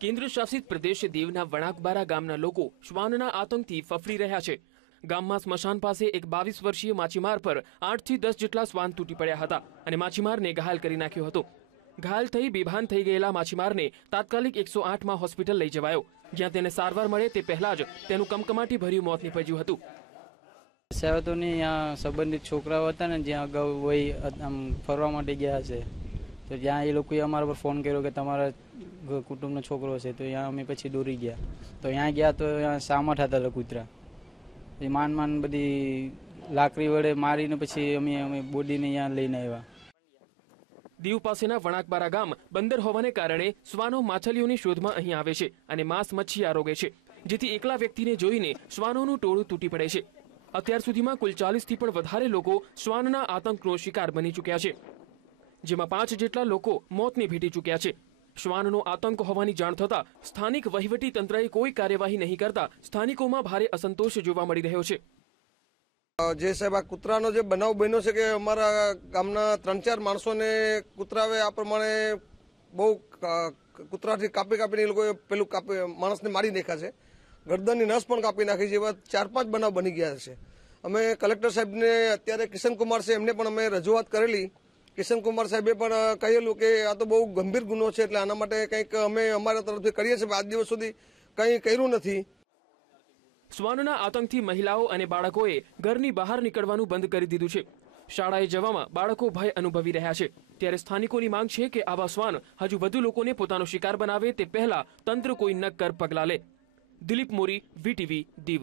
કેન્દ્ર શાસિત પ્રદેશ દીવના વણાકબારા ગામના લોકો શ્વાનના આતંકથી ફફડી રહ્યા છે. ગામમાં સ્મશાન પાસે એક બાવીસ વર્ષીય માછીમાર પર આઠથી દસ જેટલા શ્વાન તૂટી પડ્યા હતા અને માછીમારને ઘાયલ કરી નાખ્યો હતો. ઘાયલ થઈ બેભાન થઈ ગયેલા માછીમારને તાત્કાલિક એકસો આઠમાં હોસ્પિટલ લઈ જવાયો. જ્યાં તેને સારવાર મળે તે પહેલા જ તેનું કમકમાટી ભર્યું મોત નીપજ્યું હતું. સેવતોની સંબંધિત છોકરાઓ હતા ને, જ્યાં અગાઉ વય ફરવા માટે ગયા છે. તો ત્યાં એ લોકોએ અમારા પર ફોન કર્યો કે તમારા કુટુંબનો છોકરો છે તો ત્યાં અમે પછી દોરી ગયા. તો ત્યાં ગયા તો ત્યાં સામઠ હતા કૂતરા. એ માન માન બધી લાકડી વડે મારીને પછી અમે અમે બોડીને ત્યાં લઈને આવ્યા. દીવ પાસેના વણાકબારા ગામ બંદર હોવાને કારણે શ્વાનો માછલીઓની શોધમાં અહીં આવે છે અને માંસ મચ્છી આરોગે છે. જેથી એકલા વ્યક્તિને જોઈને શ્વાનોનું ટોળું તૂટી પડે છે. અત્યાર સુધીમાં કુલ ચાલીસથી પણ વધારે લોકો શ્વાનના આતંકનો શિકાર બની ચૂક્યા છે. જેમાં પાંચ જેટલા લોકો મોતને ભેટી ચૂક્યા છે. શ્વાનનો આતંક હોવાની જાણ થતાં સ્થાનિક વહીવટી તંત્રએ કોઈ કાર્યવાહી નહીં કરતા સ્થાનિકોમાં ભારે અસંતોષ જોવા મળી રહ્યો છે. જે સાહેબ, આ કૂતરાનો જે બનાવ બન્યો છે કે અમારા ગામના ત્રણ ચાર માણસોને કૂતરાવે આ પ્રમાણે બહુ કૂતરાથી કાપી કાપીને એ લોકોએ પેલું કાપી, માણસને મારી નાખ્યા છે. ગરદનની નસ પણ કાપી નાખી છે, એવા ચાર પાંચ બનાવ બની ગયા છે. અમે કલેક્ટર સાહેબને, અત્યારે કિશનકુમાર છે, એમને પણ અમે રજૂઆત કરેલી. કિશનકુમાર સાહેબે પણ કહેલું કે આ તો બહુ ગંભીર ગુનો છે, એટલે આના માટે કંઈક અમે અમારા તરફથી કરીએ છીએ આજ દિવસ સુધી કંઈ કર્યું નથી. શ્વાનના આતંકથી મહિલાઓ અને બાળકોએ ઘરની બહાર નીકળવાનું બંધ કરી દીધું છે. શાળાએ જવામાં બાળકો ભય અનુભવી રહ્યા છે. ત્યારે સ્થાનિકોની માંગ છે કે આવા શ્વાન હજુ વધુ લોકોને પોતાનો શિકાર બનાવે તે પહેલા તંત્ર કોઈ નક્કર પગલાં લે. દિલીપ મોરી, વીટીવી દીવ.